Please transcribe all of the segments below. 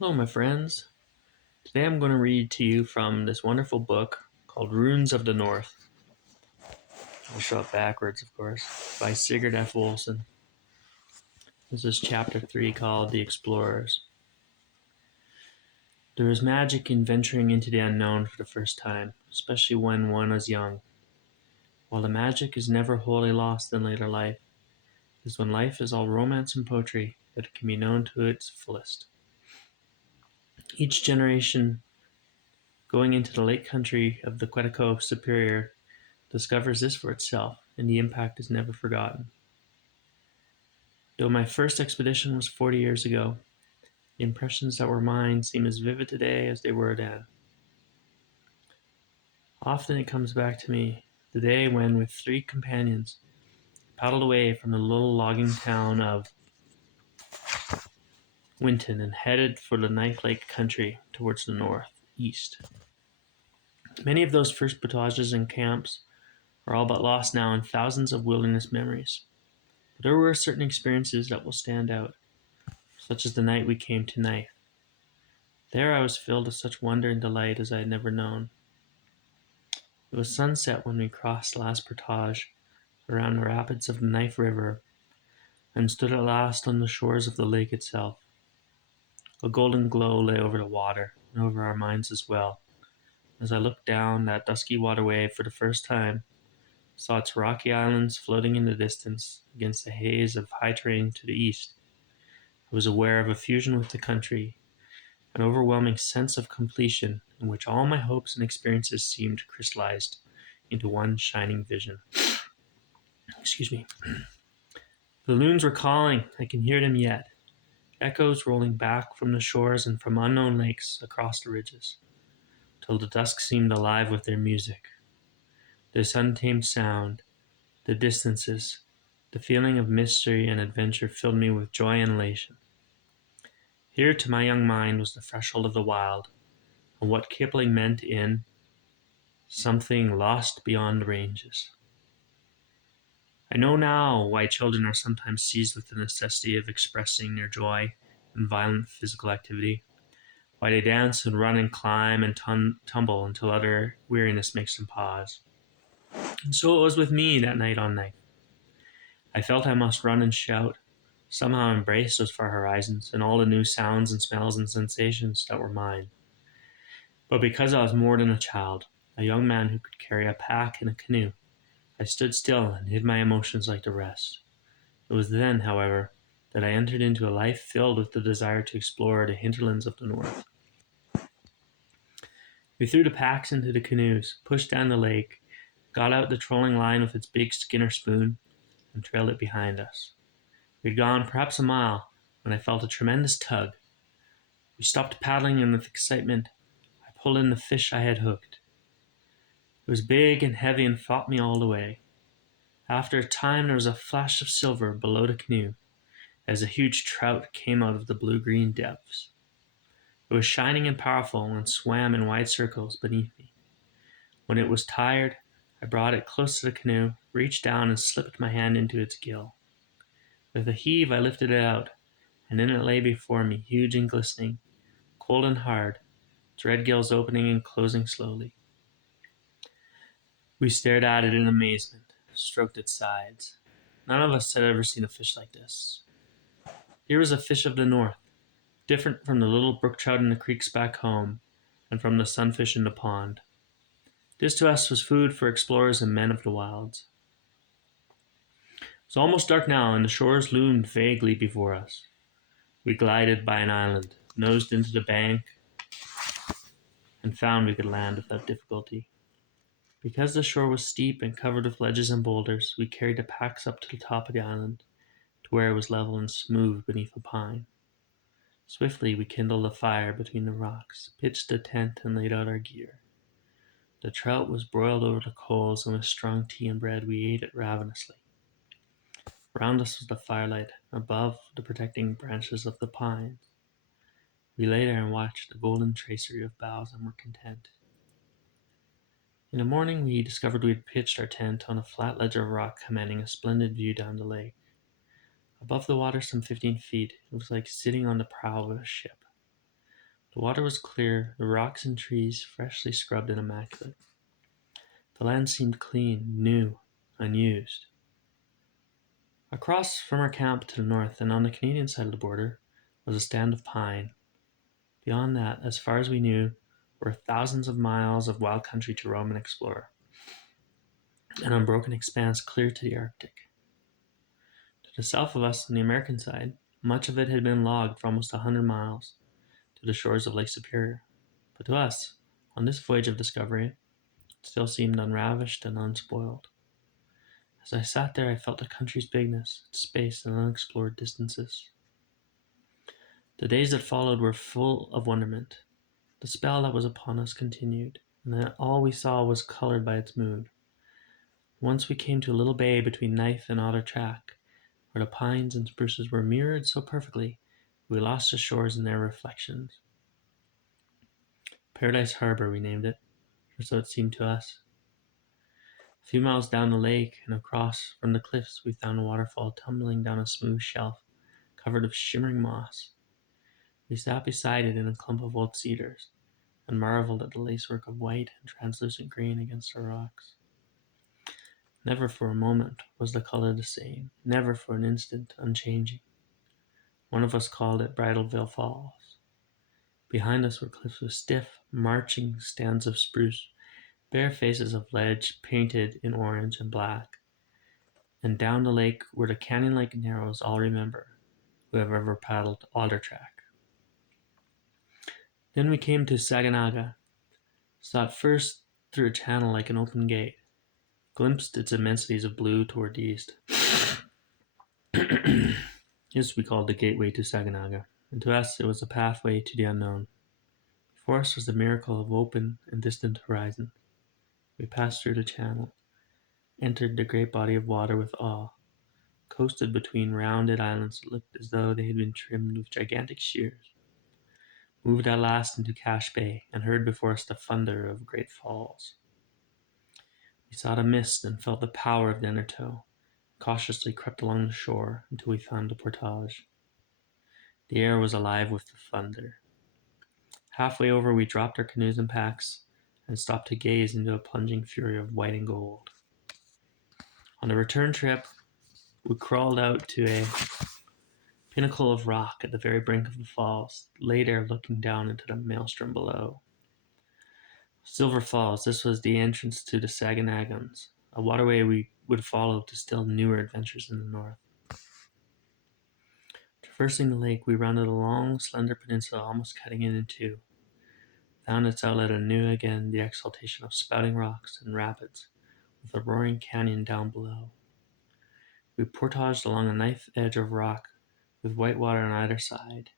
Hello, my friends. Today I'm going to read to you from this wonderful book called Runes of the North. I'll show it backwards, of course, by Sigurd F. Olson. This is chapter 3 called The Explorers. There is magic in venturing into the unknown for the first time, especially when one is young. While the magic is never wholly lost in later life, it is when life is all romance and poetry that it can be known to its fullest. Each generation going into the lake country of the ch.2 Superior discovers this for itself, and the impact is never forgotten. Though my first expedition was 40 years ago, the impressions that were mine seem as vivid today as they were then. Often it comes back to me, the day when, with 3 companions, I paddled away from the little logging town of Winton and headed for the Knife Lake country towards the northeast. Many of those first portages and camps are all but lost now in thousands of wilderness memories. But there were certain experiences that will stand out, such as the night we came to Knife. There I was filled with such wonder and delight as I had never known. It was sunset when we crossed the last portage around the rapids of the Knife River and stood at last on the shores of the lake itself. A golden glow lay over the water and over our minds as well. As I looked down that dusky waterway for the first time, saw its rocky islands floating in the distance against the haze of high terrain to the east. I was aware of a fusion with the country, an overwhelming sense of completion in which all my hopes and experiences seemed crystallized into one shining vision. Excuse me. The loons were calling. I can hear them yet. Echoes rolling back from the shores and from unknown lakes across the ridges, till the dusk seemed alive with their music. This untamed sound, the distances, the feeling of mystery and adventure filled me with joy and elation. Here to my young mind was the threshold of the wild, and what Kipling meant in something lost beyond the ranges. I know now why children are sometimes seized with the necessity of expressing their joy in violent physical activity, why they dance and run and climb and tumble until utter weariness makes them pause. And so it was with me that night on night. I felt I must run and shout, somehow embrace those far horizons and all the new sounds and smells and sensations that were mine. But because I was more than a child, a young man who could carry a pack in a canoe, I stood still and hid my emotions like the rest. It was then, however, that I entered into a life filled with the desire to explore the hinterlands of the north. We threw the packs into the canoes, pushed down the lake, got out the trolling line with its big Skinner spoon, and trailed it behind us. We had gone perhaps a mile when I felt a tremendous tug. We stopped paddling, and with excitement, I pulled in the fish I had hooked. It was big and heavy and fought me all the way. After a time there was a flash of silver below the canoe as a huge trout came out of the blue-green depths. It was shining and powerful and swam in wide circles beneath me. When it was tired, I brought it close to the canoe, reached down and slipped my hand into its gill. With a heave I lifted it out, and in it lay before me, huge and glistening, cold and hard, its red gills opening and closing slowly. We stared at it in amazement, stroked its sides. None of us had ever seen a fish like this. Here was a fish of the north, different from the little brook trout in the creeks back home, and from the sunfish in the pond. This to us was food for explorers and men of the wilds. It was almost dark now, and the shores loomed vaguely before us. We glided by an island, nosed into the bank, and found we could land without difficulty. Because the shore was steep and covered with ledges and boulders, we carried the packs up to the top of the island, to where it was level and smooth beneath a pine. Swiftly we kindled a fire between the rocks, pitched a tent, and laid out our gear. The trout was broiled over the coals, and with strong tea and bread we ate it ravenously. Around us was the firelight, above the protecting branches of the pines. We lay there and watched the golden tracery of boughs and were content. In the morning we discovered we had pitched our tent on a flat ledge of rock commanding a splendid view down the lake. Above the water some 15 feet, it was like sitting on the prow of a ship. The water was clear, the rocks and trees freshly scrubbed and immaculate. The land seemed clean, new, unused. Across from our camp to the north and on the Canadian side of the border was a stand of pine. Beyond that, as far as we knew, were thousands of miles of wild country to roam and explore, an unbroken expanse clear to the Arctic. To the south of us on the American side, much of it had been logged for almost 100 miles to the shores of Lake Superior. But to us, on this voyage of discovery, it still seemed unravished and unspoiled. As I sat there, I felt the country's bigness, its space, and unexplored distances. The days that followed were full of wonderment. The spell that was upon us continued, and that all we saw was colored by its mood. Once we came to a little bay between Knife and Otter Track, where the pines and spruces were mirrored so perfectly, we lost the shores in their reflections. Paradise Harbor, we named it, or so it seemed to us. A few miles down the lake and across from the cliffs, we found a waterfall tumbling down a smooth shelf covered with shimmering moss. We sat beside it in a clump of old cedars and marveled at the lacework of white and translucent green against the rocks. Never for a moment was the color the same, never for an instant unchanging. One of us called it Bridalveil Falls. Behind us were cliffs with stiff, marching stands of spruce, bare faces of ledge painted in orange and black. And down the lake were the canyon-like narrows all remember, who have ever paddled Otter Track. Then we came to Saginaga, saw it first through a channel like an open gate, glimpsed its immensities of blue toward the east. This we called the gateway to Saginaga, and to us it was a pathway to the unknown. Before us was the miracle of open and distant horizon. We passed through the channel, entered the great body of water with awe, coasted between rounded islands that looked as though they had been trimmed with gigantic shears, moved at last into Cache Bay, and heard before us the thunder of great falls. We saw the mist and felt the power of the undertow, cautiously crept along the shore until we found the portage. The air was alive with the thunder. Halfway over, we dropped our canoes and packs and stopped to gaze into a plunging fury of white and gold. On the return trip, we crawled out to a pinnacle of rock at the very brink of the falls, lay there looking down into the maelstrom below. Silver Falls, this was the entrance to the Saganagons, a waterway we would follow to still newer adventures in the north. Traversing the lake, we rounded a long, slender peninsula almost cutting it in two. Found its outlet and knew again the exaltation of spouting rocks and rapids, with a roaring canyon down below. We portaged along a knife edge of rock, with white water on either side,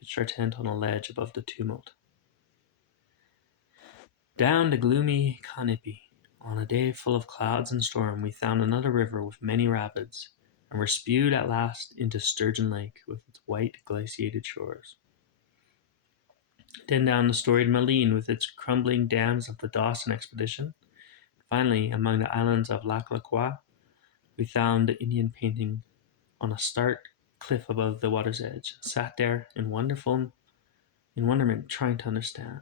pitched our tent on a ledge above the tumult. Down the gloomy Kanipi, on a day full of clouds and storm, we found another river with many rapids, and were spewed at last into Sturgeon Lake with its white glaciated shores. Then down the storied Malene with its crumbling dams of the Dawson expedition. Finally, among the islands of Lac La Croix, we found the Indian painting on a stark cliff above the water's edge, and sat there in wonderment, trying to understand.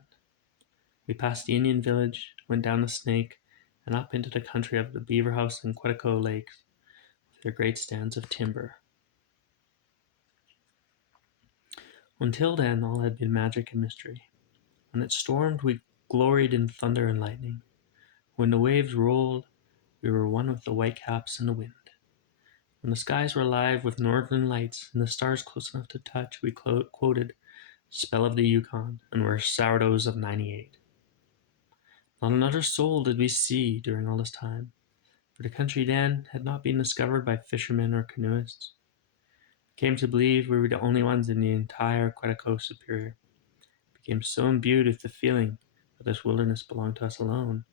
We passed the Indian village, went down the Snake, and up into the country of the Beaver House and Quetico lakes, with their great stands of timber. Until then, all had been magic and mystery. When it stormed, we gloried in thunder and lightning. When the waves rolled, we were one with the whitecaps and the wind. When the skies were alive with northern lights and the stars close enough to touch, we quoted Spell of the Yukon and were sourdoughs of '98. Not another soul did we see during all this time, for the country then had not been discovered by fishermen or canoeists. I came to believe we were the only ones in the entire Quetico Superior. I became so imbued with the feeling that this wilderness belonged to us alone.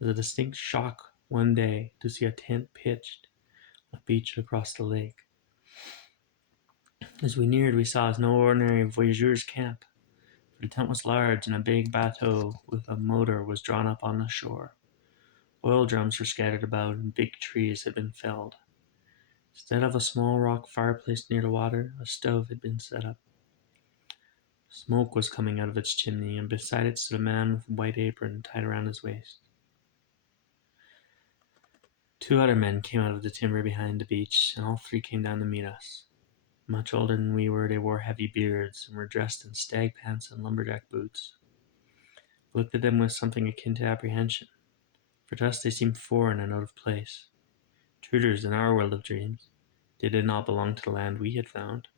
It was a distinct shock one day to see a tent pitched on a beach across the lake. As we neared, we saw it was no ordinary voyageur's camp. The tent was large, and a big bateau with a motor was drawn up on the shore. Oil drums were scattered about, and big trees had been felled. Instead of a small rock fireplace near the water, a stove had been set up. Smoke was coming out of its chimney, and beside it stood a man with a white apron tied around his waist. Two other men came out of the timber behind the beach, and all three came down to meet us. Much older than we were, they wore heavy beards and were dressed in stag pants and lumberjack boots. I looked at them with something akin to apprehension, for to us they seemed foreign and out of place. Intruders in our world of dreams, they did not belong to the land we had found.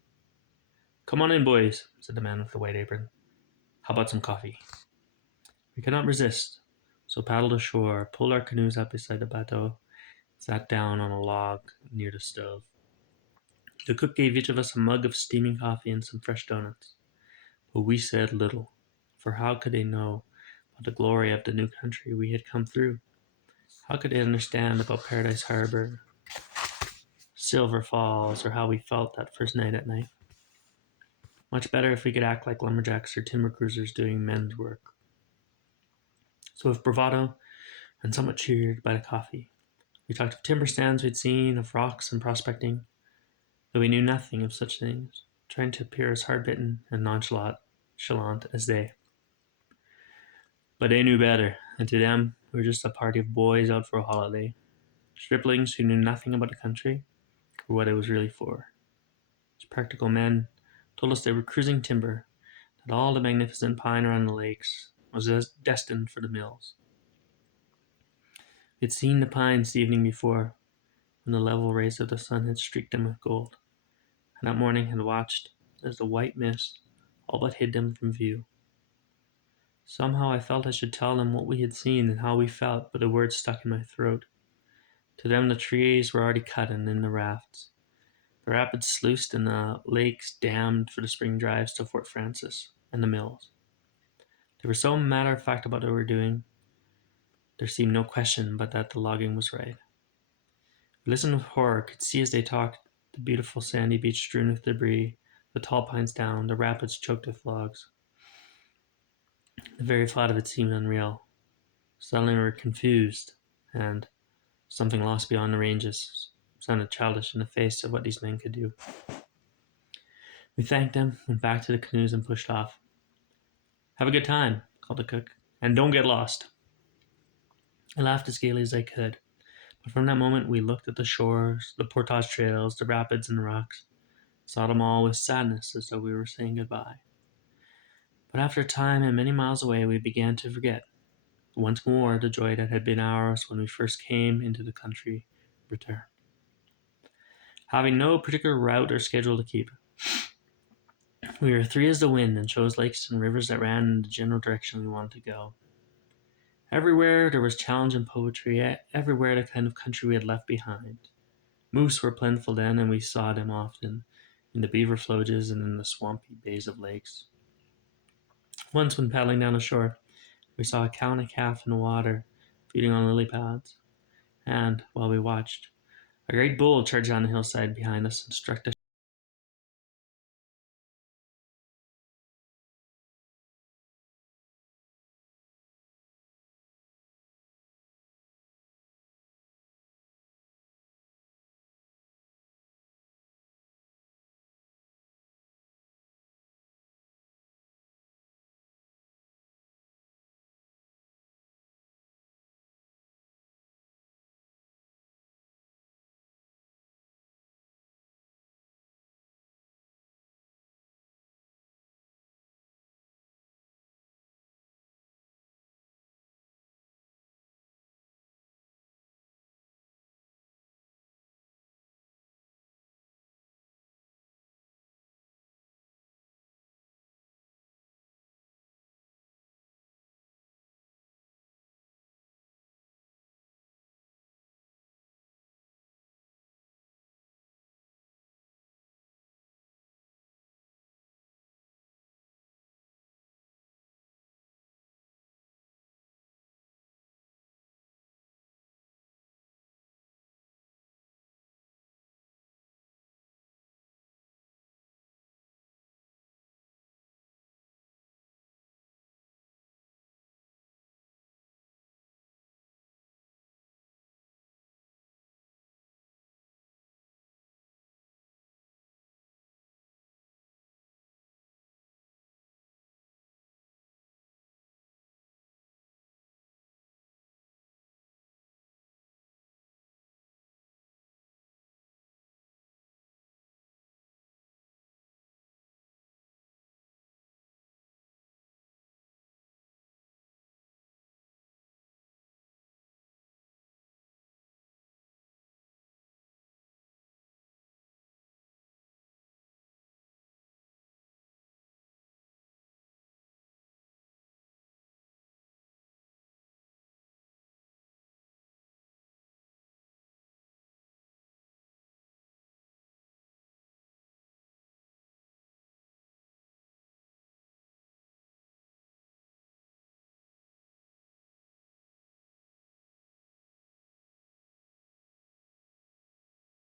"Come on in, boys," said the man with the white apron. "How about some coffee?" We could not resist, so paddled ashore, pulled our canoes up beside the bateau, sat down on a log near the stove. The cook gave each of us a mug of steaming coffee and some fresh doughnuts. But we said little, for how could they know about the glory of the new country we had come through? How could they understand about Paradise Harbor, Silver Falls, or how we felt that first night at night? Much better if we could act like lumberjacks or timber cruisers doing men's work. So with bravado, and somewhat cheered by the coffee, we talked of timber stands we'd seen, of rocks and prospecting, though we knew nothing of such things, trying to appear as hard-bitten and nonchalant as they. But they knew better, and to them we were just a party of boys out for a holiday, striplings who knew nothing about the country or what it was really for. These practical men told us they were cruising timber, that all the magnificent pine around the lakes was destined for the mills. We had seen the pines the evening before, when the level rays of the sun had streaked them with gold, and that morning had watched as the white mist all but hid them from view. Somehow I felt I should tell them what we had seen and how we felt, but the words stuck in my throat. To them the trees were already cut and in the rafts, the rapids sluiced, and the lakes dammed for the spring drives to Fort Francis and the mills. They were so matter-of-fact about what they were doing, there seemed no question but that the logging was right. We listened with horror, could see as they talked the beautiful sandy beach strewn with debris, the tall pines down, the rapids choked with logs. The very thought of it seemed unreal. Suddenly we were confused, and something lost beyond the ranges sounded childish in the face of what these men could do. We thanked them, went back to the canoes, and pushed off. "Have a good time," called the cook, "and don't get lost." I laughed as gaily as I could, but from that moment we looked at the shores, the portage trails, the rapids, and the rocks, saw them all with sadness as though we were saying goodbye. But after a time and many miles away, we began to forget. Once more, the joy that had been ours when we first came into the country returned. Having no particular route or schedule to keep, we were free as the wind and chose lakes and rivers that ran in the general direction we wanted to go. Everywhere there was challenge and poetry, everywhere the kind of country we had left behind. Moose were plentiful then, and we saw them often, in the beaver floages and in the swampy bays of lakes. Once, when paddling down the shore, we saw a cow and a calf in the water, feeding on lily pads, and, while we watched, a great bull charged down the hillside behind us and struck the